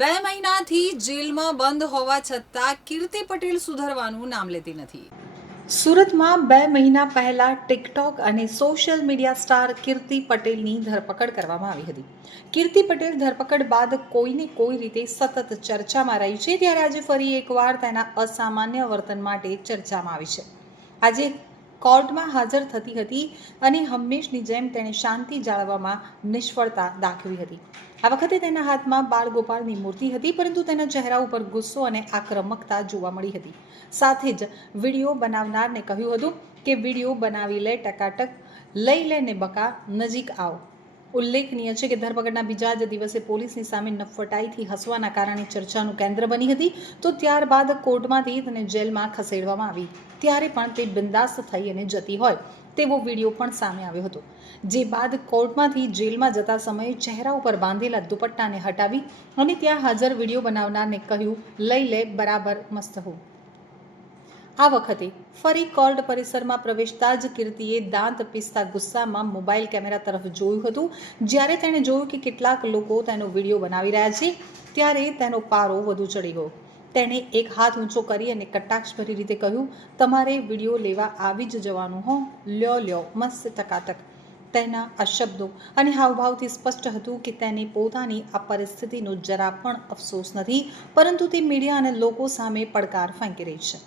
2 મહિનાથી જેલમાં બંધ હોવા છતાં કીર્તિ પટેલ સુધરવાનું નામ લેતી નથી. સુરતમાં 2 મહિના પહેલા ટિકટોક અને સોશિયલ મીડિયા સ્ટાર કીર્તિ પટેલની ધરપકડ કરવામાં આવી હતી. કીર્તિ પટેલ ધરપકડ બાદ કોઈને કોઈ રીતે સતત ચર્ચામાં રહી છે, ત્યારે આજે ફરી એકવાર તેના અસામાન્ય વર્તન માટે ચર્ચામાં આવી છે. આજે કોર્ટમાં હાજર થતી હતી અને હંમેશની જેમ તેણે શાંતિ જાળવવામાં નિષ્ફળતા દાખવી હતી. આ વખતે તેના હાથમાં બાળ ગોપાળની મૂર્તિ હતી, પરંતુ તેના ચહેરા ઉપર ગુસ્સો અને આક્રમકતા જોવા મળી હતી. સાથે જ વિડીયો બનાવનારને કહ્યું હતું કે વિડીયો બનાવી લે, ટકાટક લઈ લે ને બકા, નજીક આવ. ઉલ્લેખનીય છે કે ધરપકડના બીજા જ દિવસે પોલીસની સામે નફટાઈથી હસવાના કારણે ચર્ચાનું કેન્દ્ર બની હતી. તો ત્યારબાદ કોર્ટમાંથી તેને જેલમાં ખસેડવામાં આવી, ત્યારે પણ તે બિંદાસ્ત થઈ અને જતી હોય તેવો વિડીયો પણ સામે આવ્યો હતો. જે બાદ કોર્ટમાંથી જેલમાં જતા સમયે ચહેરા ઉપર બાંધેલા દુપટ્ટાને હટાવી અને ત્યાં હાજર વિડીયો બનાવનારને કહ્યું, લઈ લે, બરાબર મસ્ત હો. આ વખતે ફરી કોર્ટ પરિસરમાં પ્રવેશતા જ કીર્તિએ દાંત પીસતા ગુસ્સામાં મોબાઈલ કેમેરા તરફ જોયું હતું. જ્યારે તેણે જોયું કે કેટલાક લોકો તેનો વિડીયો બનાવી રહ્યા છે, ત્યારે તેનો પારો વધુ ચડી ગયો. તેણે એક હાથ ઊંચો કરી અને કટાક્ષભરી રીતે કહ્યું, તમારે વિડીયો લેવા આવી જ જવાનું હો, લ્યો મસ્ત ટકાટક. તેના આ શબ્દો અને હાવભાવથી સ્પષ્ટ હતું કે તેને પોતાની આ પરિસ્થિતિનો જરા પણ અફસોસ નથી, પરંતુ તે મીડિયા અને લોકો સામે પડકાર ફેંકી રહી છે.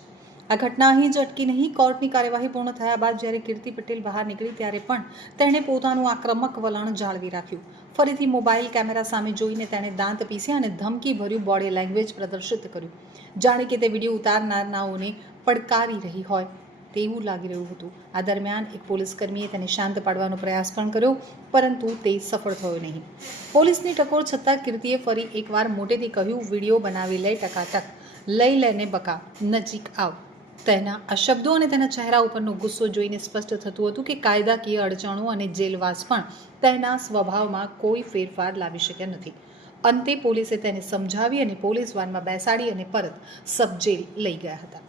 આ ઘટના અહીં જ અટકી નહીં. કોર્ટની કાર્યવાહી પૂર્ણ થયા બાદ જ્યારે કીર્તિ પટેલ બહાર નીકળી, ત્યારે પણ તેણે પોતાનું આક્રમક વલણ જાળવી રાખ્યું. ફરીથી મોબાઈલ કેમેરા સામે જોઈને તેણે દાંત પીસ્યા અને ધમકીભર્યું બોડી લેંગ્વેજ પ્રદર્શિત કર્યું, જાણે કે તે વિડીયો ઉતારનારાઓને પડકારી રહી હોય તેવું લાગી રહ્યું હતું. આ દરમિયાન એક પોલીસકર્મીએ તેને શાંત પાડવાનો પ્રયાસ પણ કર્યો, પરંતુ તે સફળ થયો નહીં. પોલીસની ટકોર છતાં કીર્તિએ ફરી એકવાર મોટેથી કહ્યું, વિડીયો બનાવી લે, ટકાટક લઈ લે ને બકા, નજીક આવ. તેના આ શબ્દો અને તેના ચહેરા ઉપરનો ગુસ્સો જોઈને સ્પષ્ટ થતું હતું કે કાયદાકીય અડચણો અને જેલવાસ પણ તેના સ્વભાવમાં કોઈ ફેરફાર લાવી શક્યા નથી. અંતે પોલીસે તેને સમજાવી અને પોલીસ વાનમાં બેસાડી અને પરત સબ જેલ લઈ ગયા હતા.